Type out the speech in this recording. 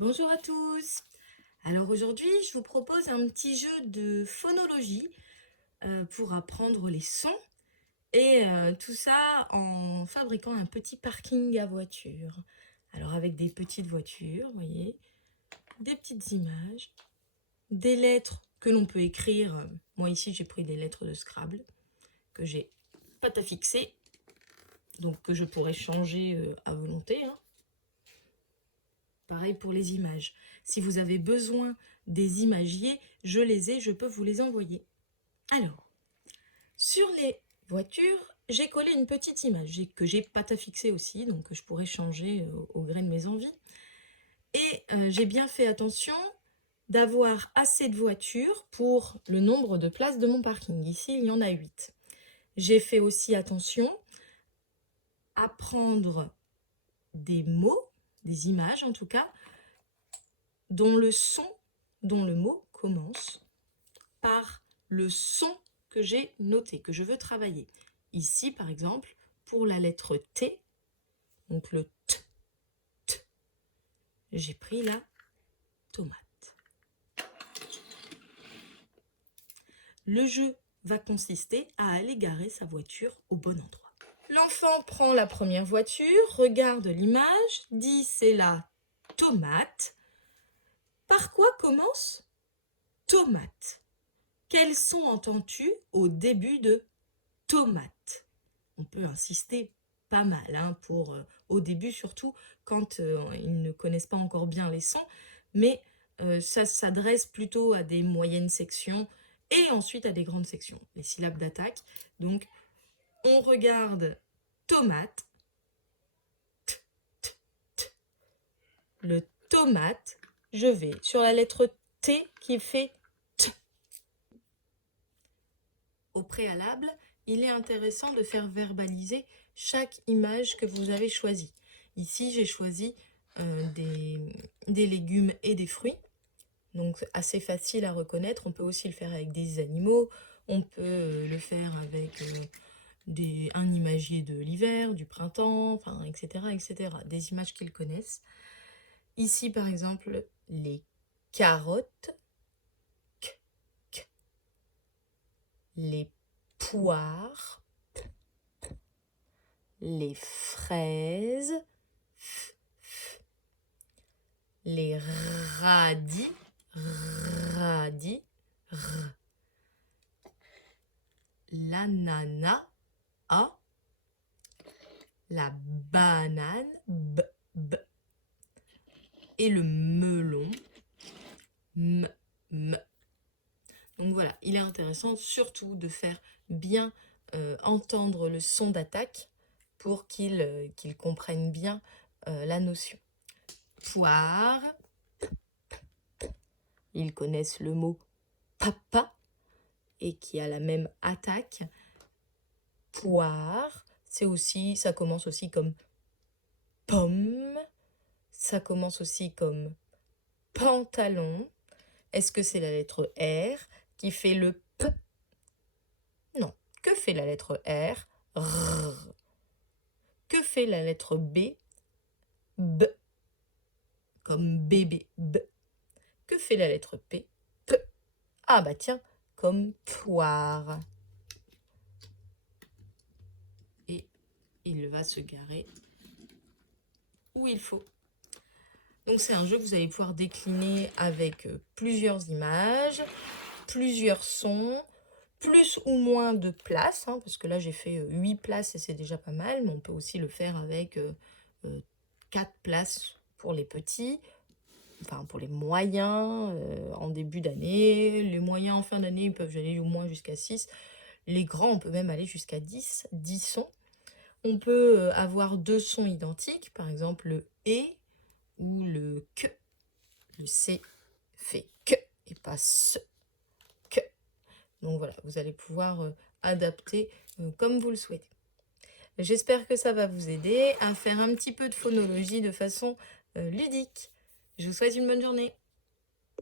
Bonjour à tous. Alors aujourd'hui, je vous propose un petit jeu de phonologie pour apprendre les sons et tout ça en fabriquant un petit parking à voitures. Alors avec des petites voitures, vous voyez, des petites images, des lettres que l'on peut écrire. Moi ici, j'ai pris des lettres de Scrabble que j'ai pâte à fixer, donc que je pourrais changer à volonté, hein. Pareil pour les images. Si vous avez besoin des imagiers, je les ai, je peux vous les envoyer. Alors, sur les voitures, j'ai collé une petite image que j'ai pâte à fixer aussi, donc que je pourrais changer au gré de mes envies. Et j'ai bien fait attention d'avoir assez de voitures pour le nombre de places de mon parking. Ici, il y en a 8. J'ai fait aussi attention à prendre des mots, des images en tout cas, dont le son, dont le mot commence par le son que j'ai noté, que je veux travailler. Ici, par exemple, pour la lettre T, donc le T, j'ai pris la tomate. Le jeu va consister à aller garer sa voiture au bon endroit. L'enfant prend la première voiture, regarde l'image, dit c'est la tomate. Par quoi commence tomate? Quels sons entends-tu au début de tomate? On peut insister pas mal pour au début, surtout quand ils ne connaissent pas encore bien les sons, mais ça s'adresse plutôt à des moyennes sections et ensuite à des grandes sections, les syllabes d'attaque. Donc on regarde tomate, le tomate, je vais sur la lettre T qui fait T. Au préalable, il est intéressant de faire verbaliser chaque image que vous avez choisie. Ici, j'ai choisi des légumes et des fruits, donc assez facile à reconnaître. On peut aussi le faire avec des animaux, on peut le faire avec un imagier de l'hiver, du printemps, enfin, etc., etc. Des images qu'ils connaissent. Ici, par exemple, les carottes, les poires, les fraises, les radis, radis, l'ananas, a, la banane, b, b, et le melon, m, m. Donc voilà, il est intéressant surtout de faire bien entendre le son d'attaque pour qu'ils comprennent bien la notion. Poire, ils connaissent le mot papa et qui a la même attaque. Poire, ça commence aussi comme pomme, ça commence aussi comme pantalon. Est-ce que c'est la lettre R qui fait le P? Non. Que fait la lettre R? R. Que fait la lettre B? B. Comme bébé, B. Que fait la lettre P? P. Ah bah tiens, comme poire. Et il va se garer où il faut. Donc c'est un jeu que vous allez pouvoir décliner avec plusieurs images, plusieurs sons, plus ou moins de places, parce que là j'ai fait 8 places et c'est déjà pas mal, mais on peut aussi le faire avec 4 places pour les petits, enfin pour les moyens en début d'année, les moyens en fin d'année ils peuvent aller au moins jusqu'à 6, les grands on peut même aller jusqu'à 10 sons. On peut avoir 2 sons identiques, par exemple le « et » ou le « que ». Le « c » fait « que » et pas « ce ». Que. Donc voilà, vous allez pouvoir adapter comme vous le souhaitez. J'espère que ça va vous aider à faire un petit peu de phonologie de façon ludique. Je vous souhaite une bonne journée.